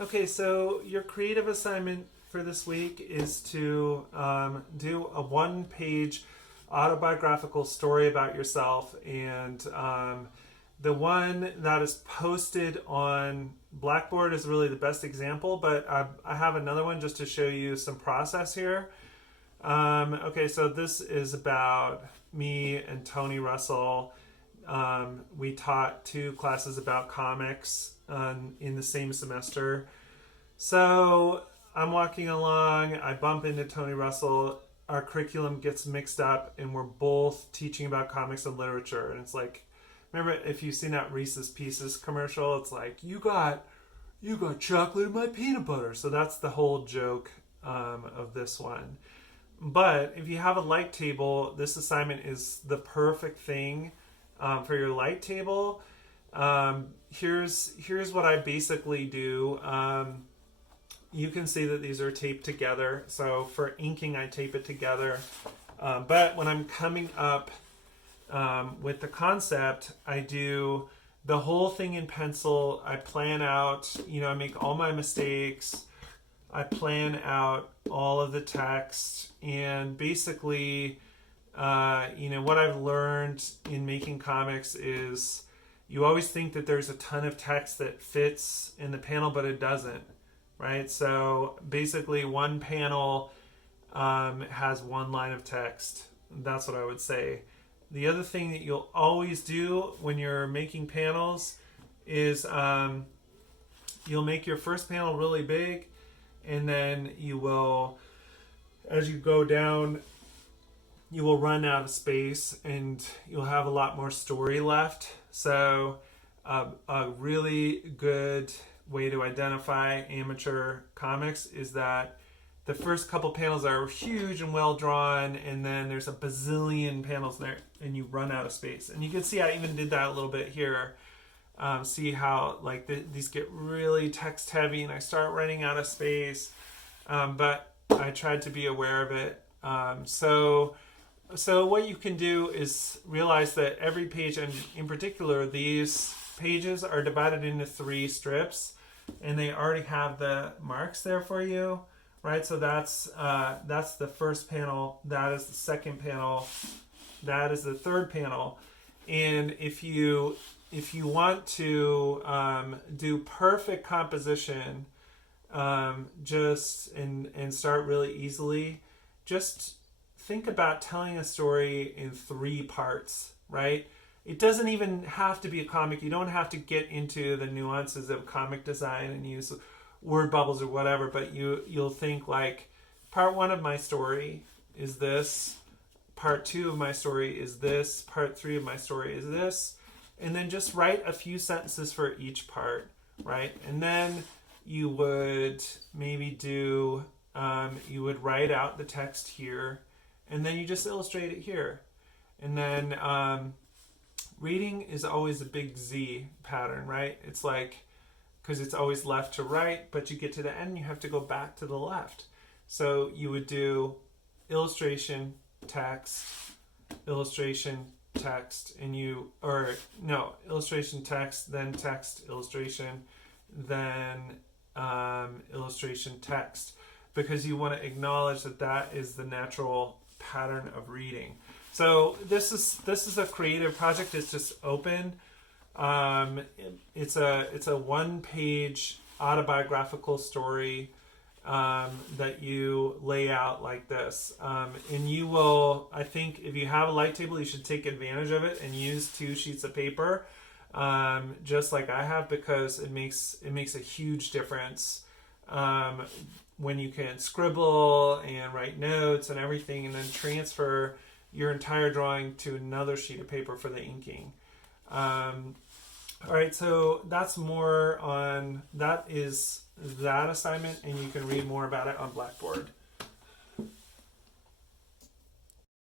Okay, so your creative assignment for this week is to do a one-page autobiographical story about yourself, and the one that is posted on Blackboard is really the best example, but I have another one just to show you some process here. Okay, so this is about me and Tony Russell. We taught two classes about comics in the same semester. So I'm walking along, I bump into Tony Russell, our curriculum gets mixed up, and we're both teaching about comics and literature. And it's like, remember if you've seen that Reese's Pieces commercial, it's like, you got chocolate in my peanut butter. So that's the whole joke of this one. But if you have a light table, this assignment is the perfect thing for your light table. Here's what I basically do. You can see that these are taped together. So for inking, I tape it together. But when I'm coming up with the concept, I do the whole thing in pencil. I plan out, I make all my mistakes. I plan out all of the text, and basically, what I've learned in making comics is you always think that there's a ton of text that fits in the panel, but it doesn't, right? So basically, one panel has one line of text. That's what I would say. The other thing that you'll always do when you're making panels is you'll make your first panel really big, and then you will, as you go down, you will run out of space and you'll have a lot more story left. So a really good way to identify amateur comics is that the first couple panels are huge and well drawn, and then there's a bazillion panels there and you run out of space. And you can see I even did that a little bit here. See how these get really text heavy and I start running out of space, but I tried to be aware of it. So what you can do is realize that every page, and in particular these pages, are divided into 3 strips, and they already have the marks there for you, right? So that's the first panel, that is the second panel, that is the third panel. And if you want to do perfect composition, and start really easily, just think about telling a story in 3 parts, right? It doesn't even have to be a comic. You don't have to get into the nuances of comic design and use word bubbles or whatever, but you'll think like, part 1 of my story is this, part 2 of my story is this, part 3 of my story is this. And then just write a few sentences for each part, right? And then you would maybe you would write out the text here, and then you just illustrate it here. And then reading is always a big Z pattern, right? It's like, because it's always left to right, but you get to the end, you have to go back to the left. So you would do illustration, text, illustration, text, illustration, text, then text, illustration, then illustration, text, because you want to acknowledge that is the natural pattern of reading. So this is a creative project. It's just open. It's a one-page autobiographical story that you lay out like this. And you will, I think, if you have a light table, you should take advantage of it and use 2 sheets of paper, just like I have, because it makes a huge difference when you can scribble and write notes and everything, and then transfer your entire drawing to another sheet of paper for the inking. All right, so that's more on that assignment, and you can read more about it on Blackboard.